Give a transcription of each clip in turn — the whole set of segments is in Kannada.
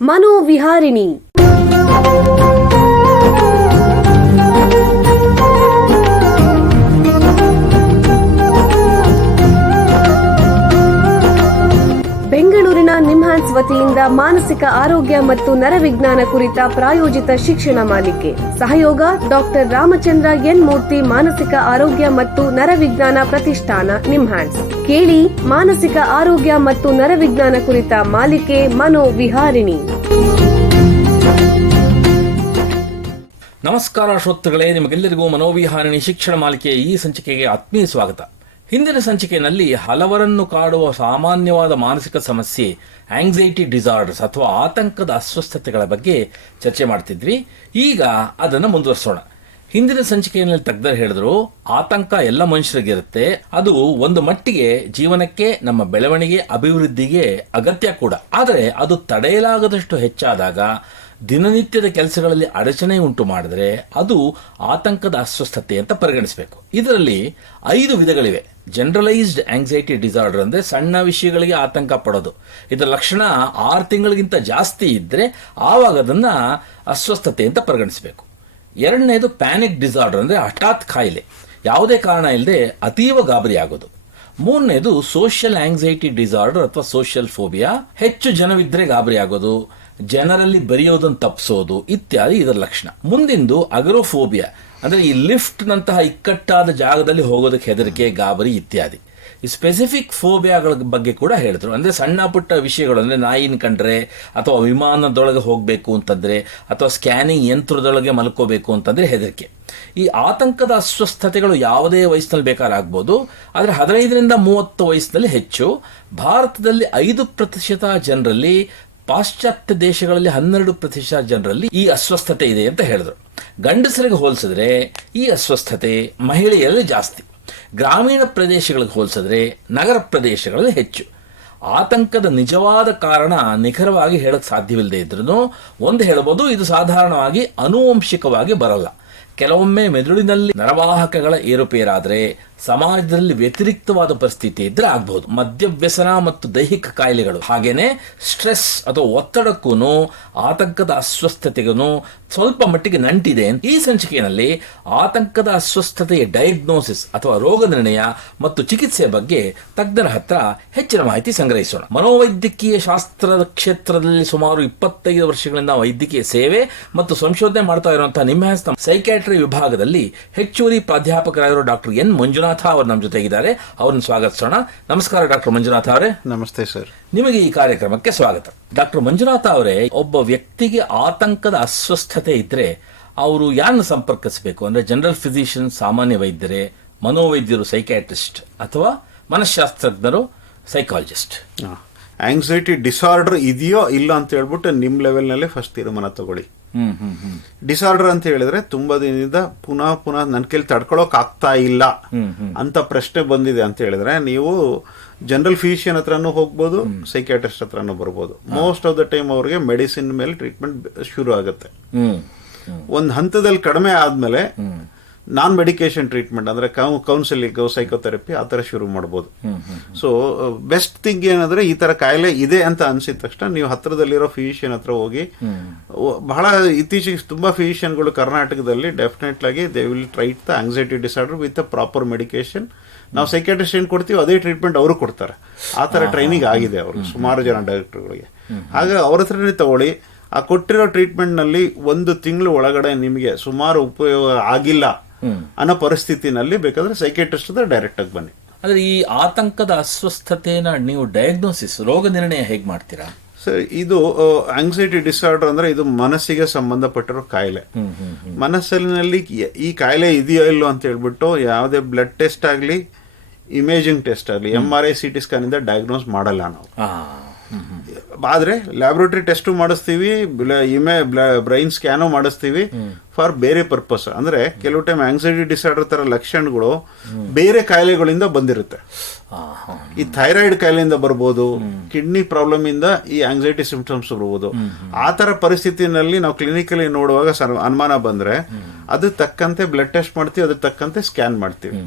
ಮನೋವಿಹಾರಿಣಿ. ಬೆಂಗಳೂರಿನ ನಿಮ್ಹಾನ್ಸ್ ವತಿಯಿಂದ ಮಾನಸಿಕ ಆರೋಗ್ಯ ಮತ್ತು ನರವಿಜ್ಞಾನ ಕುರಿತ ಪ್ರಾಯೋಜಿತ ಶಿಕ್ಷಣ ಮಾಲಿಕೆ. ಸಹಯೋಗ ಡಾಕ್ಟರ್ ರಾಮಚಂದ್ರ ಎನ್ ಮೂರ್ತಿ ಮಾನಸಿಕ ಆರೋಗ್ಯ ಮತ್ತು ನರವಿಜ್ಞಾನ ಪ್ರತಿಷ್ಠಾನ ನಿಮ್ಹಾನ್ಸ್. ಕೇಳಿ ಮಾನಸಿಕ ಆರೋಗ್ಯ ಮತ್ತು ನರವಿಜ್ಞಾನ ಕುರಿತ ಮಾಲಿಕೆ ಮನೋವಿಹಾರಿಣಿ. ನಮಸ್ಕಾರ ಶ್ರೋತೃಗಳೇ, ನಿಮಗೆಲ್ಲರಿಗೂ ಮನೋವಿಹಾರಿಣಿ ಶಿಕ್ಷಣ ಮಾಲಿಕೆಯ ಈ ಸಂಚಿಕೆಗೆ ಆತ್ಮೀಯ ಸ್ವಾಗತ. ಹಿಂದಿನ ಸಂಚಿಕೆಯಲ್ಲಿ ಹಲವರನ್ನು ಕಾಡುವ ಸಾಮಾನ್ಯವಾದ ಮಾನಸಿಕ ಸಮಸ್ಯೆ ಆಂಗ್ಸೈಟಿ ಡಿಸಾರ್ಡರ್ಸ್ ಅಥವಾ ಆತಂಕದ ಅಸ್ವಸ್ಥತೆಗಳ ಬಗ್ಗೆ ಚರ್ಚೆ ಮಾಡ್ತಿದ್ವಿ. ಈಗ ಅದನ್ನು ಮುಂದುವರಿಸೋಣ. ಹಿಂದಿನ ಸಂಚಿಕೆಯಲ್ಲಿ ತಜ್ಞರು ಹೇಳಿದ್ರು, ಆತಂಕ ಎಲ್ಲ ಮನುಷ್ಯರಿಗಿರುತ್ತೆ. ಅದು ಒಂದು ಮಟ್ಟಿಗೆ ಜೀವನಕ್ಕೆ, ನಮ್ಮ ಬೆಳವಣಿಗೆ, ಅಭಿವೃದ್ಧಿಗೆ ಅಗತ್ಯ ಕೂಡ. ಆದರೆ ಅದು ತಡೆಯಲಾಗದಷ್ಟು ಹೆಚ್ಚಾದಾಗ, ದಿನನಿತ್ಯದ ಕೆಲಸಗಳಲ್ಲಿ ಅಡಚಣೆ ಉಂಟು ಮಾಡಿದ್ರೆ ಅದು ಆತಂಕದ ಅಸ್ವಸ್ಥತೆ ಅಂತ ಪರಿಗಣಿಸಬೇಕು. ಇದರಲ್ಲಿ 5 ವಿಧಗಳಿವೆ. ಜನರಲೈಸ್ಡ್ ಆಂಗ್ಸೈಟಿ ಡಿಸಾರ್ಡರ್ ಅಂದರೆ ಸಣ್ಣ ವಿಷಯಗಳಿಗೆ ಆತಂಕ ಪಡೋದು. ಇದರ ಲಕ್ಷಣ 6 ತಿಂಗಳಿಗಿಂತ ಜಾಸ್ತಿ ಇದ್ದರೆ ಆವಾಗ ಅದನ್ನು ಅಸ್ವಸ್ಥತೆ ಅಂತ ಪರಿಗಣಿಸಬೇಕು. ಎರಡನೇದು ಪ್ಯಾನಿಕ್ ಡಿಸಾರ್ಡರ್ ಅಂದರೆ ಹಠಾತ್ ಕಾಯಿಲೆ, ಯಾವುದೇ ಕಾರಣ ಇಲ್ಲದೆ ಅತೀವ ಗಾಬರಿ ಆಗೋದು. ಮೂರನೇದು ಸೋಷಿಯಲ್ ಆಂಗ್ಸೈಟಿ ಡಿಸಾರ್ಡರ್ ಅಥವಾ ಸೋಷಿಯಲ್ ಫೋಬಿಯಾ, ಹೆಚ್ಚು ಜನವಿದ್ದರೆ ಗಾಬರಿ ಆಗೋದು, ಜನರಲ್ಲಿ ಬರೆಯೋದನ್ನು ತಪ್ಪಿಸೋದು ಇತ್ಯಾದಿ ಇದರ ಲಕ್ಷಣ. ಮುಂದಿಂದು ಅಗರೋಫೋಬಿಯಾ ಅಂದರೆ ಈ ಲಿಫ್ಟ್ ನಂತಹ ಇಕ್ಕಟ್ಟಾದ ಜಾಗದಲ್ಲಿ ಹೋಗೋದಕ್ಕೆ ಹೆದರಿಕೆ, ಗಾಬರಿ ಇತ್ಯಾದಿ. ಈ ಸ್ಪೆಸಿಫಿಕ್ ಫೋಬಿಯಾಗಳ ಬಗ್ಗೆ ಕೂಡ ಹೇಳಿದ್ರು. ಅಂದರೆ ಸಣ್ಣ ಪುಟ್ಟ ವಿಷಯಗಳು, ಅಂದರೆ ನಾಯಿನ ಕಂಡ್ರೆ ಅಥವಾ ವಿಮಾನದೊಳಗೆ ಹೋಗಬೇಕು ಅಂತಂದರೆ ಅಥವಾ ಸ್ಕ್ಯಾನಿಂಗ್ ಯಂತ್ರದೊಳಗೆ ಮಲ್ಕೋಬೇಕು ಅಂತಂದರೆ ಹೆದರಿಕೆ. ಈ ಆತಂಕದ ಅಸ್ವಸ್ಥತೆಗಳು ಯಾವುದೇ ವಯಸ್ಸಿನಲ್ಲಿ ಬೇಕಾರಾಗ್ಬೋದು, ಆದರೆ 15ರಿಂದ 30 ವಯಸ್ಸಿನಲ್ಲಿ ಹೆಚ್ಚು. ಭಾರತದಲ್ಲಿ 5% ಜನರಲ್ಲಿ, ಪಾಶ್ಚಾತ್ಯ ದೇಶಗಳಲ್ಲಿ 12% ಜನರಲ್ಲಿ ಈ ಅಸ್ವಸ್ಥತೆ ಇದೆ ಅಂತ ಹೇಳಿದ್ರು. ಗಂಡಸರಿಗೆ ಹೋಲಿಸಿದ್ರೆ ಈ ಅಸ್ವಸ್ಥತೆ ಮಹಿಳೆಯರಲ್ಲಿ ಜಾಸ್ತಿ. ಗ್ರಾಮೀಣ ಪ್ರದೇಶಗಳಿಗೆ ಹೋಲಿಸಿದ್ರೆ ನಗರ ಪ್ರದೇಶಗಳಲ್ಲಿ ಹೆಚ್ಚು. ಆತಂಕದ ನಿಜವಾದ ಕಾರಣ ನಿಖರವಾಗಿ ಹೇಳಕ್ಕೆ ಸಾಧ್ಯವಿಲ್ಲದೆ ಇದ್ರೂ ಒಂದು ಹೇಳ್ಬೋದು, ಇದು ಸಾಧಾರಣವಾಗಿ ಆನುವಂಶಿಕವಾಗಿ ಬರಲ್ಲ. ಕೆಲವೊಮ್ಮೆ ಮೆದುಳಿನಲ್ಲಿ ನರವಾಹಕಗಳ ಏರುಪೇರಾದರೆ, ಸಮಾಜದಲ್ಲಿ ವ್ಯತಿರಿಕ್ತವಾದ ಪರಿಸ್ಥಿತಿ ಇದ್ರೆ ಆಗಬಹುದು. ಮದ್ಯವ್ಯಸನ ಮತ್ತು ದೈಹಿಕ ಕಾಯಿಲೆಗಳು, ಹಾಗೇನೆ ಸ್ಟ್ರೆಸ್ ಅಥವಾ ಒತ್ತಡಕ್ಕೂ ಆತಂಕದ ಅಸ್ವಸ್ಥತೆಗೂ ಸ್ವಲ್ಪ ಮಟ್ಟಿಗೆ ನಂಟಿದೆ. ಈ ಸಂಚಿಕೆಯಲ್ಲಿ ಆತಂಕದ ಅಸ್ವಸ್ಥತೆಯ ಡಯಾಗ್ನೋಸಿಸ್ ಅಥವಾ ರೋಗ ನಿರ್ಣಯ ಮತ್ತು ಚಿಕಿತ್ಸೆ ಬಗ್ಗೆ ತಜ್ಞರ ಹತ್ರ ಹೆಚ್ಚಿನ ಮಾಹಿತಿ ಸಂಗ್ರಹಿಸೋಣ. ಮನೋವೈದ್ಯಕೀಯ ಶಾಸ್ತ್ರದ ಕ್ಷೇತ್ರದಲ್ಲಿ ಸುಮಾರು 25 ವರ್ಷಗಳಿಂದ ವೈದ್ಯಕೀಯ ಸೇವೆ ಮತ್ತು ಸಂಶೋಧನೆ ಮಾಡ್ತಾ ಇರುವಂತಹ ನಿಮ್ಹಾನ್ಸ್ ಸೈಕ್ಯಾಟ್ರಿ ವಿಭಾಗದಲ್ಲಿ ಹೆಚ್ಚುವರಿ ಪ್ರಾಧ್ಯಾಪಕರಾಗಿರೋ ಡಾಕ್ಟರ್ ಎನ್ ಮಂಜುನಾಥ ಅವರು ನಮ್ಮ ಜೊತೆಗಿದ್ದಾರೆ. ಅವರನ್ನು ಸ್ವಾಗತಿಸೋಣ. ನಮಸ್ಕಾರ ಡಾಕ್ಟರ್ ಮಂಜುನಾಥ ಅವರೇ. ನಮಸ್ತೆ ಸರ್. ನಿಮಗೆ ಈ ಕಾರ್ಯಕ್ರಮಕ್ಕೆ ಸ್ವಾಗತ. ಡಾಕ್ಟರ್ ಮಂಜುನಾಥ ಅವರೇ, ಒಬ್ಬ ವ್ಯಕ್ತಿಗೆ ಆತಂಕದ ಅಸ್ವಸ್ಥತೆ ಇದ್ರೆ ಅವರು ಯಾರನ್ನು ಸಂಪರ್ಕಿಸಬೇಕು? ಅಂದ್ರೆ ಜನರಲ್ ಫಿಸಿಷಿಯನ್, ಸಾಮಾನ್ಯ ವೈದ್ಯರೇ, ಮನೋವೈದ್ಯರು, ಸೈಕ್ಯಾಟ್ರಿಸ್ಟ್, ಅಥವಾ ಮನಃಶಾಸ್ತ್ರಜ್ಞರು, ಸೈಕಾಲಜಿಸ್ಟ್? ಆಂಗ್ಸೈಟಿ ಡಿಸಾರ್ಡರ್ ಇದೆಯೋ ಇಲ್ಲ ಅಂತ ಹೇಳ್ಬಿಟ್ಟು ನಿಮ್ಮ ಲೆವೆಲ್ನಲ್ಲಿ ಫಸ್ಟ್ ತೀರ್ಮಾನ ತಗೊಳ್ಳಿ. ಡಿಸಾರ್ಡರ್ ಅಂತ ಹೇಳಿದ್ರೆ ತುಂಬಾ ದಿನದಿಂದ ಪುನಃ ನನ್ನ ಕೈಲಿ ತಡ್ಕೊಳಕ್ ಆಗ್ತಾ ಇಲ್ಲ ಅಂತ ಪ್ರಶ್ನೆ ಬಂದಿದೆ ಅಂತ ಹೇಳಿದ್ರೆ ನೀವು ಜನರಲ್ ಫಿಸಿಷಿಯನ್ ಹತ್ರನೂ ಹೋಗ್ಬೋದು, ಸೈಕ್ಯಾಟ್ರಿಸ್ಟ್ ಹತ್ರನೂ ಬರ್ಬೋದು. ಮೋಸ್ಟ್ ಆಫ್ ದ ಟೈಮ್ ಅವ್ರಿಗೆ ಮೆಡಿಸಿನ್ ಮೇಲೆ ಟ್ರೀಟ್ಮೆಂಟ್ ಶುರು ಆಗುತ್ತೆ. ಒಂದು ಹಂತದಲ್ಲಿ ಕಡಿಮೆ ಆದ್ಮೇಲೆ ನಾನ್ ಮೆಡಿಕೇಶನ್ ಟ್ರೀಟ್ಮೆಂಟ್ ಅಂದ್ರೆ ಕೌನ್ಸಿಲಿಂಗ್, ಸೈಕೋಥೆರಪಿ ಆ ಥರ ಶುರು ಮಾಡ್ಬೋದು. ಸೊ ಬೆಸ್ಟ್ ಥಿಂಗ್ ಏನಂದ್ರೆ, ಈ ತರ ಕಾಯಿಲೆ ಇದೆ ಅಂತ ಅನ್ಸಿದ ತಕ್ಷಣ ನೀವು ಹತ್ರದಲ್ಲಿರೋ ಫಿಸಿಷಿಯನ್ ಹತ್ರ ಹೋಗಿ, ಬಹಳ ಇತ್ತೀಚೆಗೆ ತುಂಬಾ ಫಿಸಿಷಿಯನ್ಗಳು ಕರ್ನಾಟಕದಲ್ಲಿ ಡೆಫಿನೆಟ್ ಆಗಿ they will treat the anxiety disorder with proper medication. ನಾವು ಸೈಕ್ಯಾಟ್ರಿಸ್ಟ್ ಏನ್ ಕೊಡ್ತೀವಿ ಅದೇ ಟ್ರೀಟ್ಮೆಂಟ್ ಅವರು ಕೊಡ್ತಾರೆ. ಆ ತರ ಟ್ರೈನಿಂಗ್ ಆಗಿದೆ ಅವ್ರಿಗೆ, ಸುಮಾರು ಜನ ಡಾಕ್ಟರ್ಗಳಿಗೆ. ಹಾಗೆ ಅವ್ರ ಹತ್ರನೇ ತಗೊಳ್ಳಿ. ಆ ಕೊಟ್ಟಿರೋ ಟ್ರೀಟ್ಮೆಂಟ್ ನಲ್ಲಿ 1 ತಿಂಗಳು ಒಳಗಡೆ ನಿಮಗೆ ಸುಮಾರು ಉಪಯೋಗ ಆಗಿಲ್ಲ ಅನ್ನೋ ಪರಿಸ್ಥಿತಿನಲ್ಲಿ ಬೇಕಾದ್ರೆ ಸೈಕ್ಯಾಟ್ರಿಸ್ಟ್ ಹತ್ರ ಡೈರೆಕ್ಟ್ ಆಗಿ ಬನ್ನಿ. ಆದರೆ ಈ ಆತಂಕದ ಅಸ್ವಸ್ಥತೆನ ನೀವು ಡಯಾಗ್ನೋಸಿಸ್, ರೋಗ ನಿರ್ಣಯ ಹೇಗೆ ಮಾಡ್ತೀರಾ? ಸರ್, ಇದು ಆಂಗ್ಸೈಟಿ ಡಿಸಾರ್ಡರ್ ಅಂದ್ರೆ ಇದು ಮನಸ್ಸಿಗೆ ಸಂಬಂಧಪಟ್ಟಿರೋ ಕಾಯಿಲೆ. ಮನಸ್ಸಿನಲ್ಲಿ ಈ ಕಾಯಿಲೆ ಇದೆಯೋ ಇಲ್ಲೋ ಅಂತ ಹೇಳ್ಬಿಟ್ಟು ಯಾವುದೇ ಬ್ಲಡ್ ಟೆಸ್ಟ್ ಆಗಲಿ, ಇಮೇಜಿಂಗ್ ಟೆಸ್ಟ್ ಆಗಲಿ, MRI CT ಸ್ಕ್ಯಾನ್ ಇಂದ ಡಯಾಗ್ನೋಸ್ ಮಾಡಲ್ಲ ನಾವು. ಆದ್ರೆ ಲ್ಯಾಬೊರೇಟರಿ ಟೆಸ್ಟ್ ಮಾಡಿಸ್ತೀವಿ, ಬ್ರೈನ್ ಸ್ಕ್ಯಾನು ಮಾಡಿಸ್ತೀವಿ ಫಾರ್ ಬೇರೆ ಪರ್ಪಸ್. ಅಂದ್ರೆ ಕೆಲವು ಟೈಮ್ ಆಂಗ್ಸೈಟಿ ಡಿಸಾರ್ಡರ್ ತರ ಲಕ್ಷಣಗಳು ಬೇರೆ ಕಾಯಿಲೆಗಳಿಂದ ಬಂದಿರುತ್ತೆ. ಈ ಥೈರಾಯ್ಡ್ ಕಾಯಿಲೆಯಿಂದ ಬರ್ಬೋದು, ಕಿಡ್ನಿ ಪ್ರಾಬ್ಲಮ್ ಇಂದ ಈ ಆಂಗ್ಸೈಟಿ ಸಿಂಪ್ಟಮ್ಸ್ ಬರ್ಬೋದು. ಆ ತರ ಪರಿಸ್ಥಿತಿನಲ್ಲಿ ನಾವು ಕ್ಲಿನಿಕಲಿ ನೋಡುವಾಗ ಅನುಮಾನ ಬಂದ್ರೆ ಅದ್ರ ತಕ್ಕಂತೆ ಬ್ಲಡ್ ಟೆಸ್ಟ್ ಮಾಡ್ತೀವಿ, ಅದ್ರ ತಕ್ಕಂತೆ ಸ್ಕ್ಯಾನ್ ಮಾಡ್ತೀವಿ.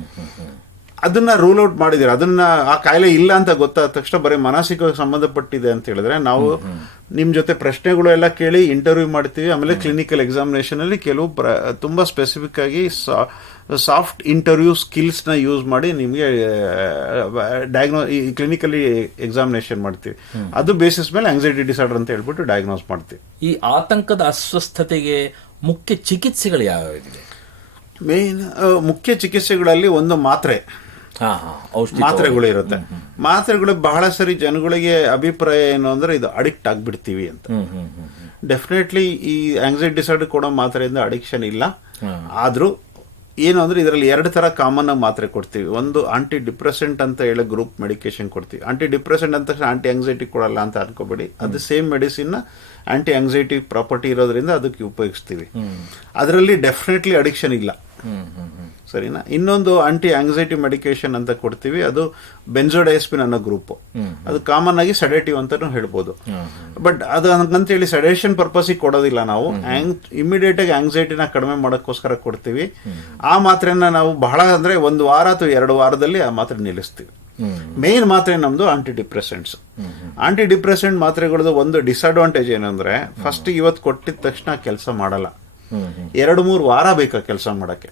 ಅದನ್ನ ರೂಲ್ ಔಟ್ ಮಾಡಿದ್ದೀರಾ, ಅದನ್ನ ಆ ಕಾಯಿಲೆ ಇಲ್ಲ ಅಂತ ಗೊತ್ತಾದ ತಕ್ಷಣ ಬರೀ ಮಾನಸಿಕವಾಗಿ ಸಂಬಂಧಪಟ್ಟಿದೆ ಅಂತ ಹೇಳಿದ್ರೆ ನಾವು ನಿಮ್ಮ ಜೊತೆ ಪ್ರಶ್ನೆಗಳು ಎಲ್ಲ ಕೇಳಿ ಇಂಟರ್ವ್ಯೂ ಮಾಡ್ತೀವಿ. ಆಮೇಲೆ ಕ್ಲಿನಿಕಲ್ ಎಕ್ಸಾಮಿನೇಷನ್ ಅಲ್ಲಿ ಕೆಲವು ತುಂಬಾ ಸ್ಪೆಸಿಫಿಕ್ ಆಗಿ ಸಾಫ್ಟ್ ಇಂಟರ್ವ್ಯೂ ಸ್ಕಿಲ್ಸ್ನ ಯೂಸ್ ಮಾಡಿ ನಿಮಗೆ ಕ್ಲಿನಿಕಲಿ ಎಕ್ಸಾಮಿನೇಷನ್ ಮಾಡ್ತೀವಿ. ಅದು ಬೇಸಿಸ್ ಮೇಲೆ ಆಂಗ್ಸೈಟಿ ಡಿಸಾರ್ಡರ್ ಅಂತ ಹೇಳ್ಬಿಟ್ಟು ಡಯಾಗ್ನೋಸ್ ಮಾಡ್ತೀವಿ. ಈ ಆತಂಕದ ಅಸ್ವಸ್ಥತೆಗೆ ಮುಖ್ಯ ಚಿಕಿತ್ಸೆಗಳು ಯಾವ್ಯಾವಿದೆ? ಮೇನ್ ಮುಖ್ಯ ಚಿಕಿತ್ಸೆಗಳಲ್ಲಿ ಒಂದು ಮಾತ್ರೆಗಳು ಇರುತ್ತೆ. ಮಾತ್ರೆಗಳು ಬಹಳ ಸರಿ ಜನಗಳಿಗೆ ಅಭಿಪ್ರಾಯ ಏನು ಅಂದ್ರೆ ಇದು ಅಡಿಕ್ಟ್ ಆಗ್ಬಿಡ್ತೀವಿ ಅಂತ. ಡೆಫಿನೆಟ್ಲಿ ಈ ಆಂಗ್ಸೈಟಿ ಡಿಸಾರ್ಡರ್ ಕೊಡೋ ಮಾತ್ರೆಯಿಂದ ಅಡಿಕ್ಷನ್ ಇಲ್ಲ. ಆದ್ರೂ ಏನು ಅಂದ್ರೆ ಇದರಲ್ಲಿ 2 ತರ ಕಾಮನ್ ಮಾತ್ರೆ ಕೊಡ್ತೀವಿ. ಒಂದು ಆಂಟಿ ಡಿಪ್ರೆಸೆಂಟ್ ಅಂತ ಹೇಳಿ ಗ್ರೂಪ್ ಮೆಡಿಕೇಶನ್ ಕೊಡ್ತೀವಿ. ಆಂಟಿ ಡಿಪ್ರೆಸೆಂಟ್ ಅಂತ ತಕ್ಷಣ ಆಂಟಿ ಆಂಗ್ಸೈಟಿ ಕೊಡಲ್ಲ ಅಂತ ಅನ್ಕೋಬೇಡಿ. ಅದು same medicine anti anxiety property ಇರೋದ್ರಿಂದ ಅದಕ್ಕೆ ಉಪಯೋಗಿಸ್ತೀವಿ. ಅದರಲ್ಲಿ ಡೆಫಿನೆಟ್ಲಿ ಅಡಿಕ್ಷನ್ ಇಲ್ಲ, ಸರಿನಾ. ಇನ್ನೊಂದು ಆಂಟಿ ಆಂಗ್ಸೈಟಿ ಮೆಡಿಕೇಶನ್ ಅಂತ ಕೊಡ್ತೀವಿ. ಅದು ಬೆನ್ಜೋಡೈಸ್ಪಿನ್ ಅನ್ನೋ ಗ್ರೂಪ್. ಅದು ಕಾಮನ್ ಆಗಿ ಸೆಡೇಟಿವ್ ಅಂತಾನು ಹೇಳ್ಬೋದು. ಬಟ್ ಅದು ಅಂತೇಳಿ ಸೆಡೇಷನ್ ಪರ್ಪಸ್ಗೆ ಕೊಡೋದಿಲ್ಲ ನಾವು. ಇಮಿಡಿಯೇಟ್ ಆಗಿ ಆಂಗ್ಸೈಟಿನ ಕಡಿಮೆ ಮಾಡೋಕ್ಕೋಸ್ಕರ ಕೊಡ್ತೀವಿ. ಆ ಮಾತ್ರೆನ ನಾವು ಬಹಳ ಅಂದ್ರೆ 1 ವಾರ ಅಥವಾ 2 ವಾರದಲ್ಲಿ ಆ ಮಾತ್ರೆ ನಿಲ್ಲಿಸ್ತೀವಿ. ಮೇನ್ ಮಾತ್ರೆ ನಮ್ದು ಆಂಟಿ ಡಿಪ್ರೆಸೆಂಟ್ಸ್. ಆಂಟಿ ಡಿಪ್ರೆಸೆಂಟ್ ಮಾತ್ರೆಗಳದ್ದು ಒಂದು ಡಿಸ್ಅಡ್ವಾಂಟೇಜ್ ಏನಂದ್ರೆ ಫಸ್ಟ್ ಇವತ್ತು ಕೊಟ್ಟಿದ ತಕ್ಷಣ ಕೆಲಸ ಮಾಡಲ್ಲ. 2-3 ವಾರ ಬೇಕಾ ಕೆಲಸ ಮಾಡಕ್ಕೆ.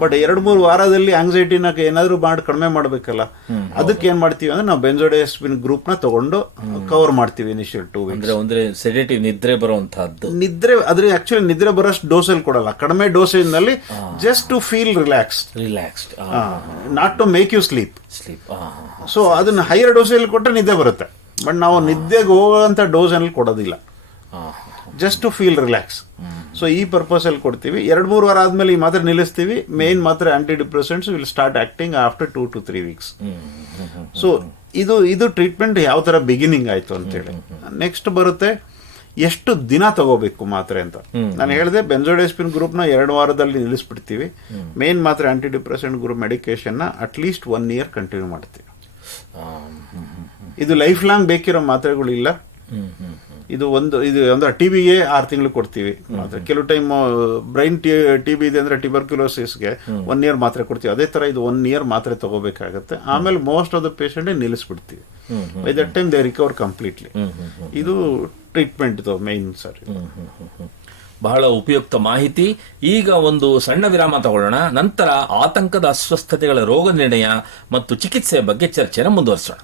ಬಟ್ 2-3 ವಾರದಲ್ಲಿ ಆಂಗ್ಸೈಟಿನ ಏನಾದ್ರು ಮಾಡಿ ಕಡಿಮೆ ಮಾಡ್ಬೇಕಲ್ಲ, ಅದಕ್ಕೆ ಏನ್ ಮಾಡ್ತೀವಿ ಅಂದ್ರೆ ನಾವು ಬೆನ್ಜೋಡೈಸ್ಪಿನ್ ಗ್ರೂಪ್ ನ ತಗೊಂಡು ಕವರ್ ಮಾಡ್ತೀವಿ ಇನಿಷಿಯಲ್ 2 ವೀಕ್ಸ್. ಅಂದ್ರೆ ಸೆಡೇಟಿವ್ ನಿದ್ರೆ ಬರುವಂತಹದ್ದು. ನಿದ್ರೆ ಆದ್ರೆ ಆಕ್ಚುಲಿ ನಿದ್ರೆ ಬರೋಷ್ಟು ಡೋಸಲ್ಲಿ ಕೊಡಲ್ಲ, ಕಡಿಮೆ ಡೋಸೇಜ್ ನಲ್ಲಿ just to feel relaxed, not to make you sleep. So ಅದನ್ನ ಹೈಯರ್ ಡೋಸಲ್ಲಿ ಕೊಟ್ಟರೆ ನಿದ್ದೆ ಬರುತ್ತೆ. ಬಟ್ ನಾವು ನಿದ್ದೆಗೆ ಹೋಗೋಂಥ ಡೋಸ್ ಅಲ್ಲಿ ಕೊಡೋದಿಲ್ಲ, just to feel relax. So ಈ ಪರ್ಪಸ್ ಅಲ್ಲಿ ಕೊಡ್ತೀವಿ. 2-3 ವಾರ ಆದ್ಮೇಲೆ ಈ ಮಾತ್ರೆ ನಿಲ್ಲಿಸ್ತೀವಿ. ಮೇನ್ ಮಾತ್ರೆ antidepressants will start acting after 2 to 3 weeks. So ಇದು ಟ್ರೀಟ್ಮೆಂಟ್ ಯಾವ ತರ ಬಿಗಿನಿಂಗ್ ಆಯ್ತು ಅಂತೇಳಿ. ನೆಕ್ಸ್ಟ್ ಬರುತ್ತೆ ಎಷ್ಟು ದಿನ ತಗೋಬೇಕು ಮಾತ್ರೆ ಅಂತ. ನಾನು ಹೇಳಿದೆ ಬೆನ್ಜೋಡೈಸ್ಪಿನ್ ಗ್ರೂಪ್ ನ 2 ವಾರದಲ್ಲಿ ನಿಲ್ಲಿಸ್ಬಿಡ್ತೀವಿ. ಮೇನ್ ಮಾತ್ರೆ ಆಂಟಿ ಡಿಪ್ರೆಸೆಂಟ್ ಗ್ರೂಪ್ ಮೆಡಿಕೇಶನ್ ನ ಅಟ್ಲೀಸ್ಟ್ 1 year ಕಂಟಿನ್ಯೂ ಮಾಡ್ತೀವಿ. ಇದು ಲೈಫ್ ಲಾಂಗ್ ಬೇಕಿರೋ ಮಾತ್ರೆಗಳಿಲ್ಲ. ಇದು ಒಂದು ಟಿಬಿಗೆ 6 ತಿಂಗಳು ಕೊಡ್ತೀವಿ ಮಾತ್ರೆ. ಕೆಲವು ಟೈಮ್ ಬ್ರೈನ್ ಟಿಬಿ ಇದೆ ಅಂದ್ರೆ ಟ್ಯೂಬರ್ಕ್ಯುಲೋಸಿಸ್ಗೆ 1 year ಮಾತ್ರೆ ಕೊಡ್ತೀವಿ. ಅದೇ ತರ ಇದು 1 year ಮಾತ್ರೆ ತಗೋಬೇಕಾಗತ್ತೆ. ಆಮೇಲೆ ಮೋಸ್ಟ್ ಆಫ್ ದ ಪೇಷಂಟ್ ನಿಲ್ಲಿಸ್ಬಿಡ್ತೀವಿ. By that time they recover completely. ಇದು ಟ್ರೀಟ್ಮೆಂಟ್ ಮೈನ್ ಸರ್. ಬಹಳ ಉಪಯುಕ್ತ ಮಾಹಿತಿ. ಈಗ ಒಂದು ಸಣ್ಣ ವಿರಾಮ ತಗೊಳ್ಳೋಣ. ನಂತರ ಆತಂಕದ ಅಸ್ವಸ್ಥತೆಗಳ ರೋಗ ನಿರ್ಣಯ ಮತ್ತು ಚಿಕಿತ್ಸೆಯ ಬಗ್ಗೆ ಚರ್ಚೆನ ಮುಂದುವರಿಸೋಣ.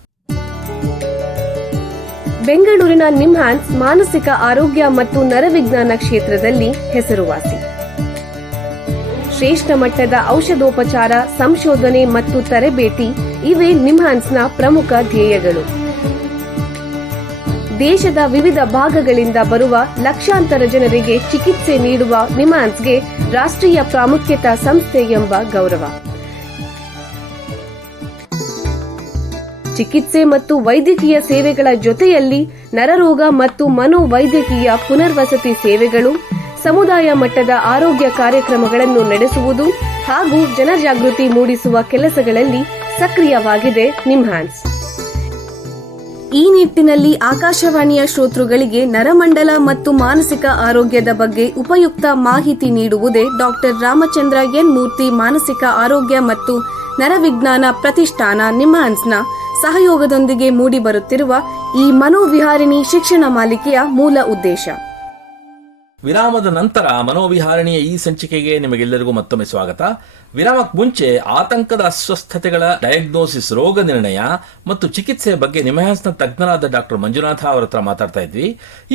ಬೆಂಗಳೂರಿನ ನಿಮ್ಹಾನ್ಸ್ ಮಾನಸಿಕ ಆರೋಗ್ಯ ಮತ್ತು ನರವಿಜ್ಞಾನ ಕ್ಷೇತ್ರದಲ್ಲಿ ಹೆಸರುವಾಸಿ. ಶ್ರೇಷ್ಠ ಮಟ್ಟದ ಔಷಧೋಪಚಾರ, ಸಂಶೋಧನೆ ಮತ್ತು ತರಬೇತಿ ಇವೇ ನಿಮ್ಹಾನ್ಸ್ನ ಪ್ರಮುಖ ಧ್ಯೇಯಗಳು. ದೇಶದ ವಿವಿಧ ಭಾಗಗಳಿಂದ ಬರುವ ಲಕ್ಷಾಂತರ ಜನರಿಗೆ ಚಿಕಿತ್ಸೆ ನೀಡುವ ನಿಮ್ಹಾನ್ಸ್ಗೆ ರಾಷ್ಟ್ರೀಯ ಪ್ರಾಮುಖ್ಯತಾ ಸಂಸ್ಥೆ ಎಂಬ ಗೌರವ. ಚಿಕಿತ್ಸೆ ಮತ್ತು ವೈದ್ಯಕೀಯ ಸೇವೆಗಳ ಜೊತೆಯಲ್ಲಿ ನರರೋಗ ಮತ್ತು ಮನೋವೈದ್ಯಕೀಯ ಪುನರ್ವಸತಿ ಸೇವೆಗಳು, ಸಮುದಾಯ ಮಟ್ಟದ ಆರೋಗ್ಯ ಕಾರ್ಯಕ್ರಮಗಳನ್ನು ನಡೆಸುವುದು ಹಾಗೂ ಜನಜಾಗೃತಿ ಮೂಡಿಸುವ ಕೆಲಸಗಳಲ್ಲಿ ಸಕ್ರಿಯವಾಗಿದೆ ನಿಮ್ಹಾನ್ಸ್. ಈ ನಿಟ್ಟಿನಲ್ಲಿ ಆಕಾಶವಾಣಿಯ ಶ್ರೋತೃಗಳಿಗೆ ನರಮಂಡಲ ಮತ್ತು ಮಾನಸಿಕ ಆರೋಗ್ಯದ ಬಗ್ಗೆ ಉಪಯುಕ್ತ ಮಾಹಿತಿ ನೀಡುವುದೇ ಡಾಕ್ಟರ್ ರಾಮಚಂದ್ರ ಎನ್ ಮೂರ್ತಿ ಮಾನಸಿಕ ಆರೋಗ್ಯ ಮತ್ತು ನರವಿಜ್ಞಾನ ಪ್ರತಿಷ್ಠಾನ ನಿಮ್ಹಾನ್ಸ್ನ ಸಹಯೋಗದೊಂದಿಗೆ ಮೂಡಿಬರುತ್ತಿರುವ ಈ ಮನೋವಿಹಾರಿಣಿ ಶಿಕ್ಷಣ ಮಾಲಿಕೆಯ ಮೂಲ ಉದ್ದೇಶ. ವಿರಾಮದ ನಂತರ ಮನೋವಿಹಾರಣಿಯ ಈ ಸಂಚಿಕೆಗೆ ನಿಮಗೆಲ್ಲರಿಗೂ ಮತ್ತೊಮ್ಮೆ ಸ್ವಾಗತ. ವಿರಾಮಕ್ಕೆ ಮುಂಚೆ ಆತಂಕದ ಅಸ್ವಸ್ಥತೆಗಳ ಡಯಾಗ್ನೋಸಿಸ್, ರೋಗ ನಿರ್ಣಯ ಮತ್ತು ಚಿಕಿತ್ಸೆಯ ಬಗ್ಗೆ ನಿಮ್ಹಾನ್ಸ್ನ ತಜ್ಞರಾದ ಡಾಕ್ಟರ್ ಮಂಜುನಾಥ ಅವರ ಹತ್ರ ಮಾತಾಡ್ತಾ ಇದ್ವಿ.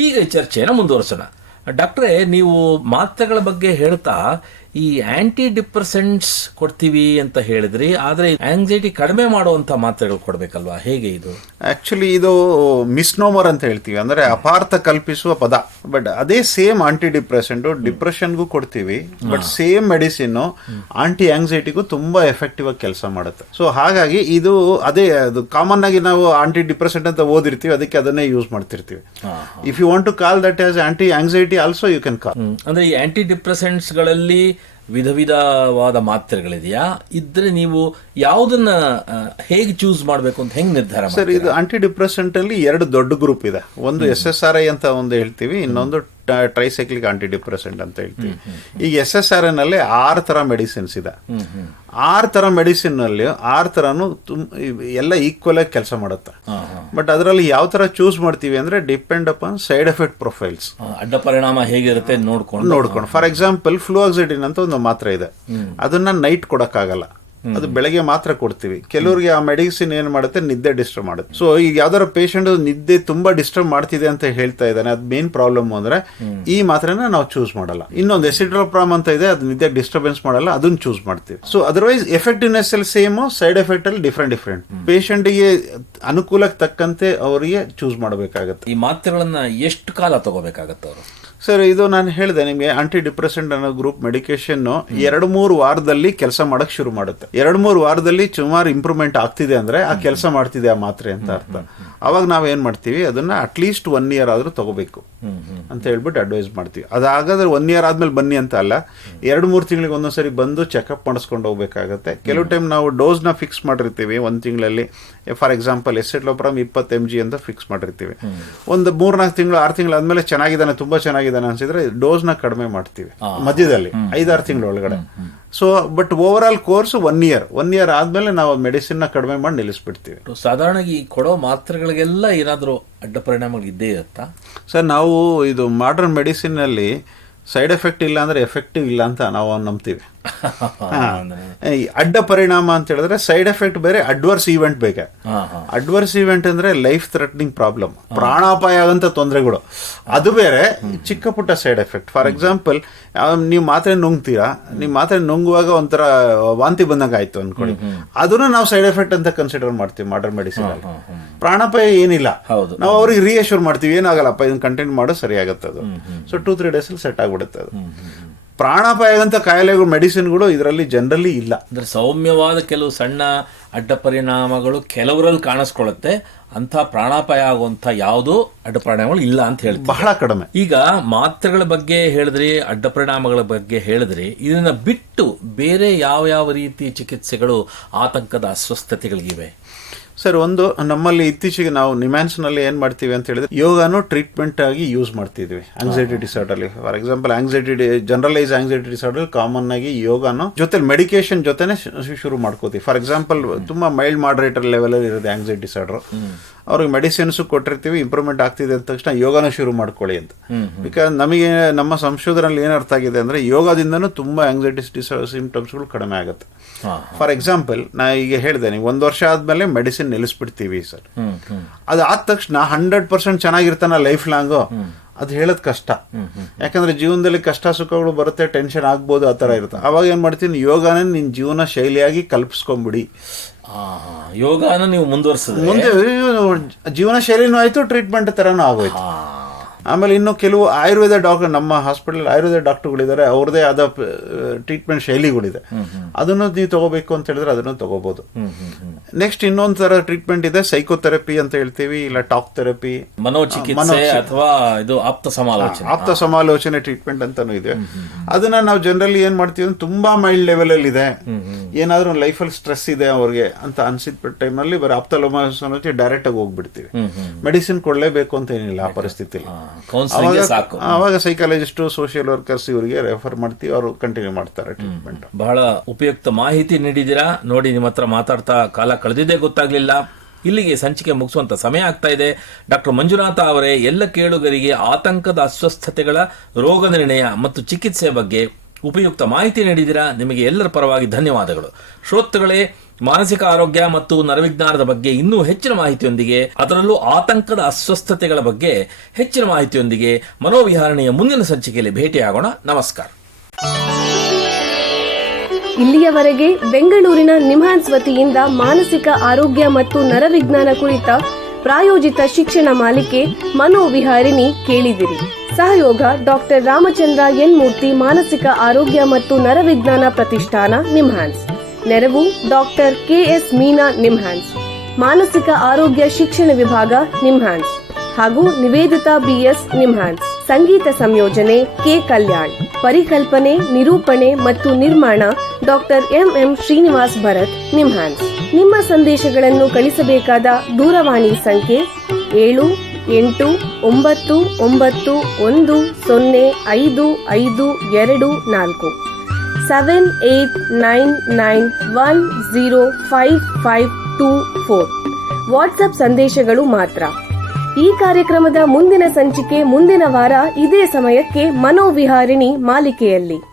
ಈಗ ಈ ಚರ್ಚೆಯನ್ನು ಮುಂದುವರಿಸೋಣ. ಡಾಕ್ಟ್ರೇ, ನೀವು ಮಾತ್ರೆಗಳ ಬಗ್ಗೆ ಹೇಳ್ತಾ ಈ ಆಂಟಿ ಡಿಪ್ರೆಸೆಂಟ್ಸ್ ಕೊಡ್ತೀವಿ ಅಂತ ಹೇಳಿದ್ರಿ, ಆದ್ರೆ ಆಂಗ್ಸೈಟಿ ಕಡಿಮೆ ಮಾಡುವಂತ ಮಾತ್ರೆಗಳು ಕೊಡ್ಬೇಕಲ್ವಾ? ಹೇಗೆ ಇದು? ಆಕ್ಚುಲಿ ಇದು ಮಿಸ್ನೋಮರ್ ಅಂತ ಹೇಳ್ತೀವಿ, ಅಂದ್ರೆ ಅಪಾರ್ಥ ಕಲ್ಪಿಸುವ ಪದ. ಬಟ್ ಅದೇ ಸೇಮ್ ಆಂಟಿ ಡಿಪ್ರೆಸೆಂಟ್ ಡಿಪ್ರೆಷನ್ಗೂ ಕೊಡ್ತೀವಿ. ಬಟ್ ಸೇಮ್ ಮೆಡಿಸಿನ್ ಆಂಟಿ ಆಂಗ್ಸೈಟಿಗೂ ತುಂಬಾ ಎಫೆಕ್ಟಿವ್ ಆಗಿ ಕೆಲಸ ಮಾಡುತ್ತೆ. ಸೊ ಹಾಗಾಗಿ ಇದು ಅದೇ ಅದು ಕಾಮನ್ ಆಗಿ ನಾವು ಆಂಟಿ ಡಿಪ್ರೆಸೆಂಟ್ ಅಂತ ಓದಿರ್ತೀವಿ, ಅದಕ್ಕೆ ಅದನ್ನೇ ಯೂಸ್ ಮಾಡ್ತಿರ್ತೀವಿ. If you want to call that as anti anxiety also you can call. ಅಂದ್ರೆ ಈ ಆಂಟಿ ಡಿಪ್ರೆಸೆಂಟ್ಸ್ ಗಳಲ್ಲಿ ವಿಧ ವಿಧವಾದ ಮಾತ್ರೆಗಳಿದೆಯಾ? ಇದ್ರೆ ನೀವು ಯಾವುದನ್ನ ಹೇಗೆ ಚೂಸ್ ಮಾಡಬೇಕು ಅಂತ ಹೆಂಗ್ ನಿರ್ಧಾರ ಸರ್, ಇದು ಆಂಟಿ ಡಿಪ್ರೆಸೆಂಟ್ ಅಲ್ಲಿ 2 ದೊಡ್ಡ ಗ್ರೂಪ್ ಇದೆ. ಒಂದು SSRI ಅಂತ ಒಂದು ಹೇಳ್ತೀವಿ, ಇನ್ನೊಂದು ಟ್ರೈಸೈಕ್ಲಿಕ್ ಆಂಟಿ ಡಿಪ್ರೆಸೆಂಟ್ ಅಂತ ಹೇಳ್ತೀವಿ. ಈಗ SSRI ನಲ್ಲಿ 6 ತರ ಮೆಡಿಸಿನ್ಸ್ ಇದೆ. 6 ತರ ಮೆಡಿಸಿನ್ ನಲ್ಲಿ 6 ತರನು ಎಲ್ಲ ಈಕ್ವಲ್ ಆಗಿ ಕೆಲಸ ಮಾಡುತ್ತೆ. ಬಟ್ ಅದರಲ್ಲಿ ಯಾವ ತರ ಚೂಸ್ ಮಾಡ್ತೀವಿ ಅಂದ್ರೆ depend upon side effect profiles, ಅಡ್ಡ ಪರಿಣಾಮ ಹೇಗಿರುತ್ತೆ ನೋಡ್ಕೊಂಡು. ಫಾರ್ ಎಕ್ಸಾಂಪಲ್ ಫ್ಲೂಆಕ್ಸಿಡಿನ್ ಅಂತ ಒಂದು ಮಾತ್ರೆ ಇದೆ, ಅದನ್ನ ನೈಟ್ ಕೊಡಕ್ಕಾಗಲ್ಲ, ಅದು ಬೆಳಗ್ಗೆ ಮಾತ್ರ ಕೊಡ್ತೀವಿ. ಕೆಲವರಿಗೆ ಆ ಮೆಡಿಸಿನ್ ಏನ್ ಮಾಡುತ್ತೆ, ನಿದ್ದೆ ಡಿಸ್ಟರ್ಬ್ ಮಾಡುತ್ತೆ. ಸೊ ಈಗ ಯಾವ್ದಾರ ಪೇಷಂಟ್ ನಿದ್ದೆ ತುಂಬಾ ಡಿಸ್ಟರ್ಬ್ ಮಾಡ್ತಿದೆ ಅಂತ ಹೇಳ್ತಾ ಇದ್ದಾನೆ, ಅದ್ ಮೇನ್ ಪ್ರಾಬ್ಲಮ್ ಅಂದ್ರೆ ಈ ಮಾತ್ರೆನ ನಾವು ಚೂಸ್ ಮಾಡಲ್ಲ. ಇನ್ನೊಂದು ಎಸಿಡ್ರೋಪ್ರಾಮ್ ಅಂತ ಇದೆ, ಅದು ನಿದ್ದೆ ಡಿಸ್ಟರ್ಬೆನ್ಸ್ ಮಾಡಲ್ಲ, ಅದನ್ನ ಚೂಸ್ ಮಾಡ್ತೀವಿ. ಸೊ ಅದರ್ವೈಸ್ ಎಫೆಕ್ಟಿವ್ನೆಸ್ ಅಲ್ಲಿ ಸೇಮ್, ಸೈಡ್ ಎಫೆಕ್ಟ್ ಅಲ್ಲಿ ಡಿಫ್ರೆಂಟ್. ಪೇಷಂಟ್ಗೆ ಅನುಕೂಲಕ್ಕೆ ತಕ್ಕಂತೆ ಅವರಿಗೆ ಚೂಸ್ ಮಾಡಬೇಕಾಗತ್ತೆ. ಈ ಮಾತ್ರೆಗಳನ್ನ ಎಷ್ಟು ಕಾಲ ತಗೋಬೇಕಾಗತ್ತೆ ಅವರು? ಸರ್, ಇದು ನಾನು ಹೇಳಿದೆ ನಿಮಗೆ, ಆಂಟಿ ಡಿಪ್ರೆಸೆಂಟ್ ಅನ್ನೋ ಗ್ರೂಪ್ ಮೆಡಿಕೇಶನ್ 2-3 ವಾರದಲ್ಲಿ ಕೆಲಸ ಮಾಡಕ್ ಶುರು ಮಾಡುತ್ತೆ. 2-3 ವಾರದಲ್ಲಿ ಸುಮಾರು ಇಂಪ್ರೂವ್ಮೆಂಟ್ ಆಗ್ತಿದೆ ಅಂದ್ರೆ ಆ ಕೆಲಸ ಮಾಡ್ತಿದೆ ಆ ಮಾತ್ರೆ ಅಂತ ಅರ್ಥ. ಅವಾಗ ನಾವೇನ್ ಮಾಡ್ತೀವಿ, ಅದನ್ನ ಅಟ್ಲೀಸ್ಟ್ 1 year ಆದ್ರೂ ತಗೋಬೇಕು ಅಂತ ಹೇಳ್ಬಿಟ್ಟು ಅಡ್ವೈಸ್ ಮಾಡ್ತೀವಿ. ಅದಾಗಾದ್ರೆ 1 year ಆದ್ಮೇಲೆ ಬನ್ನಿ ಅಂತ ಅಲ್ಲ, 2-3 ತಿಂಗಳಿಗೆ ಒಂದೊಂದ್ಸರಿ ಬಂದು ಚೆಕ್ಅಪ್ ಮಾಡಿಸ್ಕೊಂಡು ಹೋಗ್ಬೇಕಾಗತ್ತೆ. ಕೆಲವು ಟೈಮ್ ನಾವು ಡೋಸ್ ನ ಫಿಕ್ಸ್ ಮಾಡಿರ್ತೀವಿ 1 ತಿಂಗಳಲ್ಲಿ. ಫಾರ್ ಎಕ್ಸಾಂಪಲ್ ಎಸಿಡ್ರೋಪ್ರಾಮ್ 20 mg ಅಂತ ಫಿಕ್ಸ್ ಮಾಡಿರ್ತೀವಿ. ಒಂದು 3-4 ತಿಂಗಳು 6 ತಿಂಗಳಾದ್ಮೇಲೆ ಚೆನ್ನಾಗಿದ್ದಾನೆ, ತುಂಬಾ ಚೆನ್ನಾಗಿದ್ದಾನೆ ಅನ್ಸಿದ್ರೆ ಡೋಸ್ ನ ಕಡಿಮೆ ಮಾಡ್ತೀವಿ ಮಧ್ಯದಲ್ಲಿ 5-6 ತಿಂಗಳ ಒಳಗಡೆ. So but over all course 1 year ಆದ್ಮೇಲೆ ನಾವು ಮೆಡಿಸಿನ್ ನ ಕಡಿಮೆ ಮಾಡಿ ನಿಲ್ಲಿಸ್ಬಿಡ್ತೀವಿ. ಸಾಧಾರಣ ಈ ಕೊಡೋ ಮಾತ್ರೆಗಳಿಗೆಲ್ಲ ಏನಾದರೂ ಅಡ್ಡ ಪರಿಣಾಮಗಳು ಇದ್ದೇ ಇರುತ್ತಾ? ಸರ್, ನಾವು ಇದು ಮಾಡರ್ನ್ ಮೆಡಿಸಿನ್ ಅಲ್ಲಿ ಸೈಡ್ ಎಫೆಕ್ಟ್ ಇಲ್ಲ ಅಂದ್ರೆ ಎಫೆಕ್ಟಿವ್ ಇಲ್ಲ ಅಂತ ನಾವು ನಂಬ್ತೀವಿ. ಅಡ್ಡ ಪರಿಣಾಮ ಅಂತ ಹೇಳಿದ್ರೆ ಸೈಡ್ ಎಫೆಕ್ಟ್ ಬೇರೆ, ಅಡ್ವರ್ಸ್ ಈವೆಂಟ್ ಬೇರೆ. ಅಡ್ವರ್ಸ್ ಈವೆಂಟ್ ಅಂದ್ರೆ ಲೈಫ್ ಥ್ರೆಟ್ನಿಂಗ್ ಪ್ರಾಬ್ಲಮ್, ಪ್ರಾಣಾಪಾಯ ಆಗಂತ ತೊಂದರೆಗಳು, ಅದು ಬೇರೆ. ಚಿಕ್ಕ ಪುಟ್ಟ ಸೈಡ್ ಎಫೆಕ್ಟ್, ಫಾರ್ ಎಕ್ಸಾಂಪಲ್ ನೀವು ಮಾತ್ರೆ ನುಂಗ್ತೀರಾ, ನೀವು ಮಾತ್ರೆ ನುಂಗುವಾಗ ಒಂಥರ ವಾಂತಿ ಬಂದಂಗೆ ಆಯ್ತು ಅನ್ಕೊಳ್ಳಿ, ಅದನ್ನ ನಾವು ಸೈಡ್ ಎಫೆಕ್ಟ್ ಅಂತ ಕನ್ಸಿಡರ್ ಮಾಡ್ತೀವಿ ಮಾಡರ್ನ್ ಮೆಡಿಸಿನ್ ಅಲ್ಲಿ. ಪ್ರಾಣಾಪಾಯ ಏನಿಲ್ಲ, ನಾವು ಅವ್ರಿಗೆ ರಿಯಶ್ಯೂರ್ ಮಾಡ್ತೀವಿ, ಏನಾಗಲ್ಲಪ್ಪ ಇದನ್ನ ಕಂಟಿನ್ಯೂ ಮಾಡೋ ಸರಿ ಆಗುತ್ತೆ ಅದು. ಸೊ 2-3 days ಅಲ್ಲಿ ಸೆಟ್ ಆಗ್ಬಿಡುತ್ತೆ ಅದು. ಪ್ರಾಣಾಪಾಯ ಅಂತ ಕಾಯಿಲೆಗಳು ಮೆಡಿಸಿನ್ಗಳು ಇದರಲ್ಲಿ ಜನರಲಿ ಇಲ್ಲ. ಅಂದ್ರೆ ಸೌಮ್ಯವಾದ ಕೆಲವು ಸಣ್ಣ ಅಡ್ಡ ಪರಿಣಾಮಗಳು ಕೆಲವರಲ್ಲಿ ಕಾಣಿಸ್ಕೊಳ್ಳುತ್ತೆ, ಅಂತ ಪ್ರಾಣಾಪಾಯ ಆಗುವಂತ ಯಾವುದೋ ಅಡ್ಡ ಪರಿಣಾಮಗಳು ಇಲ್ಲ ಅಂತ ಹೇಳ್ತೀವಿ, ಬಹಳ ಕಡಿಮೆ. ಈಗ ಮಾತ್ರೆಗಳ ಬಗ್ಗೆ ಹೇಳಿದ್ರಿ, ಅಡ್ಡ ಪರಿಣಾಮಗಳ ಬಗ್ಗೆ ಹೇಳಿದ್ರಿ, ಇದನ್ನ ಬಿಟ್ಟು ಬೇರೆ ಯಾವ ರೀತಿ ಚಿಕಿತ್ಸೆಗಳು ಆತಂಕದ ಅಸ್ವಸ್ಥತೆಗಳಿಗಿವೆ? ಸರ್, ಒಂದು ನಮ್ಮಲ್ಲಿ ಇತ್ತೀಚೆಗೆ ನಾವು ನಿಮ್ಯಾನ್ಸ್ ನಲ್ಲಿ ಏನ್ ಮಾಡ್ತೀವಿ ಅಂತ ಹೇಳಿದ್ರೆ, ಯೋಗಾನು ಟ್ರೀಟ್ಮೆಂಟ್ ಆಗಿ ಯೂಸ್ ಮಾಡ್ತಿದ್ವಿ ಆಂಗ್ಸೈಟಿ ಡಿಸಾರ್ಡರ್ ಅಲ್ಲಿ. For example generalise anxiety disorder common ಆಗಿ ಯೋಗಾನು ಜೊತೆ ಮೆಡಿಕೇಶನ್ ಜೊತೆನೆ ಶುರು ಮಾಡ್ಕೋತೀವಿ. ಫಾರ್ ಎಕ್ಸಾಂಪಲ್ ತುಂಬಾ ಮೈಲ್ಡ್ ಮಾಡರೇಟರ್ ಲೆವೆಲ್ ಅಲ್ಲಿ ಇರುತ್ತೆ ಆಂಗ್ಸೈಟಿ ಡಿಸಾರ್ಡರ್, ಅವ್ರಿಗೆ ಮೆಡಿಸಿನ್ಸ್ ಕೊಟ್ಟಿರ್ತೀವಿ, ಇಂಪ್ರೂವ್ಮೆಂಟ್ ಆಗ್ತಿದೆ ಅಂದ ತಕ್ಷಣ ಯೋಗಾನ ಶುರು ಮಾಡ್ಕೊಳ್ಳಿ ಅಂತ. ಬಿಕಾಸ್ ನಮಗೆ ನಮ್ಮ ಸಂಶೋಧನೆಯಲ್ಲಿ ಏನ್ ಅರ್ಥ ಆಗಿದೆ ಅಂದ್ರೆ, ಯೋಗದಿಂದನೂ ತುಂಬಾ ಆಂಗ್ಸೈಟಿ ಸಿಂಪ್ಟಮ್ಸ್ಗಳು ಕಡಿಮೆ ಆಗುತ್ತೆ. ಫಾರ್ ಎಕ್ಸಾಂಪಲ್ ನಾ ಈಗ ಹೇಳಿದೆ, ನೀವು 1 ವರ್ಷ ಆದ್ಮೇಲೆ ಮೆಡಿಸಿನ್ ನಿಲ್ಲಿಸ್ಬಿಡ್ತೀವಿ ಸರ್, ಅದು ಆದ ತಕ್ಷಣ 100% ಚೆನ್ನಾಗಿರ್ತಾನ ಲೈಫ್ ಲಾಂಗ್, ಅದು ಹೇಳೋದ್ ಕಷ್ಟ. ಯಾಕಂದ್ರೆ ಜೀವನದಲ್ಲಿ ಕಷ್ಟ ಸುಖಗಳು ಬರುತ್ತೆ, ಟೆನ್ಷನ್ ಆಗ್ಬೋದು, ಆ ತರ ಇರುತ್ತೆ. ಅವಾಗ ಏನ್ ಮಾಡ್ತೀನಿ, ಯೋಗನ ನಿನ್ ಜೀವನ ಶೈಲಿಯಾಗಿ ಕಲ್ಪಿಸ್ಕೊಂಡ್ಬಿಡಿ. ಯೋಗನ ನೀವು ಮುಂದುವರ್ಸಿದ್ರೆ ಮುಂದೆ ಜೀವನ ಶೈಲಿನೂ ಆಯ್ತು, ಟ್ರೀಟ್ಮೆಂಟ್ ತರನೂ ಆಗೋಯ್ತು. ಆಮೇಲೆ ಇನ್ನು ಕೆಲವು ಆಯುರ್ವೇದ ಡಾಕ್ಟರ್, ನಮ್ಮ ಹಾಸ್ಪಿಟಲ್ ಆಯುರ್ವೇದ ಡಾಕ್ಟರ್ಗಳಿದ್ದಾರೆ, ಅವ್ರದೇ ಆದ ಟ್ರೀಟ್ಮೆಂಟ್ ಶೈಲಿಗಳಿದೆ, ಅದನ್ನು ನೀವು ತಗೋಬೇಕು ಅಂತ ಹೇಳಿದ್ರೆ ಅದನ್ನು ತಗೋಬಹುದು. ನೆಕ್ಸ್ಟ್ ಇನ್ನೊಂದು ತರ ಟ್ರೀಟ್ಮೆಂಟ್ ಇದೆ, ಸೈಕೋಥೆರಪಿ ಅಂತ ಹೇಳ್ತೀವಿ, ಇಲ್ಲ ಟಾಕ್ ಥೆರಪಿ, ಮನೋಚಿಕಿತ್ಸೆ ಅಥವಾ ಇದು ಆಪ್ತ ಸಮಾಲೋಚನೆ ಟ್ರೀಟ್ಮೆಂಟ್ ಅಂತಾನು ಇದೆ. ಅದನ್ನ ನಾವು ಜನರಲಿ ಏನ್ ಮಾಡ್ತೀವಿ, ತುಂಬಾ ಮೈಲ್ಡ್ ಲೆವೆಲ್ ಅಲ್ಲಿ ಇದೆ, ಏನಾದ್ರೂ ಲೈಫಲ್ಲಿ ಸ್ಟ್ರೆಸ್ ಇದೆ ಅವ್ರಿಗೆ ಅಂತ ಅನ್ಸಿದ ಟೈಮ್ನಲ್ಲಿ ಬರೀ ಆಪ್ತಲೋಮಾಲೋಚನೆ ಡೈರೆಕ್ಟ್ ಆಗಿ ಹೋಗ್ಬಿಡ್ತೀವಿ. ಮೆಡಿಸಿನ್ ಕೊಡ್ಲೇಬೇಕು ಅಂತ ಏನಿಲ್ಲ ಆ ಪರಿಸ್ಥಿತಿಲಿ. ಅವಾಗ ಸೈಕಾಲಜಿಸ್ಟ್, ಸೋಷಿಯಲ್ ವರ್ಕರ್ಸ್ ಇವರಿಗೆ ರೆಫರ್ ಮಾಡ್ತೀವಿ, ಅವರು ಕಂಟಿನ್ಯೂ ಮಾಡ್ತಾರೆ ಟ್ರೀಟ್ಮೆಂಟ್. ಬಹಳ ಉಪಯುಕ್ತ ಮಾಹಿತಿ ನೀಡಿದ್ದೀರಾ. ನೋಡಿ, ನಿಮ್ಮ ಹತ್ರ ಮಾತಾಡ್ತಾ ಕಾಲ ಕಳೆದಿದ್ದೇ ಗೊತ್ತಾಗ್ಲಿಲ್ಲ. ಇಲ್ಲಿಗೆ ಸಂಚಿಕೆ ಮುಗಿಸುವಂತ ಸಮಯ ಆಗ್ತಾ ಇದೆ. ಡಾಕ್ಟರ್ ಮಂಜುನಾಥ ಅವರೇ, ಎಲ್ಲ ಕೇಳುಗರಿಗೆ ಆತಂಕದ ಅಸ್ವಸ್ಥತೆಗಳ ರೋಗ ನಿರ್ಣಯ ಮತ್ತು ಚಿಕಿತ್ಸೆ ಬಗ್ಗೆ ಉಪಯುಕ್ತ ಮಾಹಿತಿ ನೀಡಿದ್ದೀರಾ. ನಿಮಗೆ ಎಲ್ಲರ ಪರವಾಗಿ ಧನ್ಯವಾದಗಳು. ಶ್ರೋತೃಗಳೇ, ಮಾನಸಿಕ ಆರೋಗ್ಯ ಮತ್ತು ನರವಿಜ್ಞಾನದ ಬಗ್ಗೆ ಇನ್ನೂ ಹೆಚ್ಚಿನ ಮಾಹಿತಿಯೊಂದಿಗೆ, ಅದರಲ್ಲೂ ಆತಂಕದ ಅಸ್ವಸ್ಥತೆಗಳ ಬಗ್ಗೆ ಹೆಚ್ಚಿನ ಮಾಹಿತಿಯೊಂದಿಗೆ ಮನೋವಿಹಾರಣೆಯ ಮುಂದಿನ ಸಂಚಿಕೆಯಲ್ಲಿ ಭೇಟಿಯಾಗೋಣ. ನಮಸ್ಕಾರ. ಇಲ್ಲಿಯವರೆಗೆ ಬೆಂಗಳೂರಿನ ನಿಮ್ಹಾನ್ಸ್ ವತಿಯಿಂದ ಮಾನಸಿಕ ಆರೋಗ್ಯ ಮತ್ತು ನರವಿಜ್ಞಾನ ಕುರಿತ ಪ್ರಾಯೋಜಿತ ಶಿಕ್ಷಣ ಮಾಲಿಕೆ ಮನೋವಿಹಾರಿಣಿ ಕೇಳಿದಿರಿ. ಸಹಯೋಗ ಡಾಕ್ಟರ್ ರಾಮಚಂದ್ರ ಎನ್ ಮೂರ್ತಿ, ಮಾನಸಿಕ ಆರೋಗ್ಯ ಮತ್ತು ನರವಿಜ್ಞಾನ ಪ್ರತಿಷ್ಠಾನ, ನಿಮ್ಹಾನ್ಸ್. ನೆರವು ಡಾಕ್ಟರ್ KS ಮೀನಾ, ನಿಮ್ಹಾನ್ಸ್. ಮಾನಸಿಕ ಆರೋಗ್ಯ ಶಿಕ್ಷಣ ವಿಭಾಗ, ನಿಮ್ಹಾನ್ಸ್. ಹಾಗೂ ನಿವೇದಿತಾ BS, ನಿಮ್ಹಾನ್ಸ್. ಸಂಗೀತ ಸಂಯೋಜನೆ K. ಕಲ್ಯಾಣ್. ಪರಿಕಲ್ಪನೆ, ನಿರೂಪಣೆ ಮತ್ತು ನಿರ್ಮಾಣ ಡಾಕ್ಟರ್ ಎಂ ಶ್ರೀನಿವಾಸ್ ಭರತ್ ನಿಮ್ಹಾನ್ಸ್. ನಿಮ್ಮ ಸಂದೇಶಗಳನ್ನು ಕಳಿಸಬೇಕಾದ ದೂರವಾಣಿ ಸಂಖ್ಯೆ 7899105524 7899105524. ವಾಟ್ಸ್ಆಪ್ ಸಂದೇಶಗಳು ಮಾತ್ರ. ಈ ಕಾರ್ಯಕ್ರಮದ ಮುಂದಿನ ಸಂಚಿಕೆ ಮುಂದಿನ ವಾರ ಇದೇ ಸಮಯಕ್ಕೆ ಮನೋವಿಹಾರಿಣಿ ಮಾಲಿಕೆಯಲ್ಲಿ.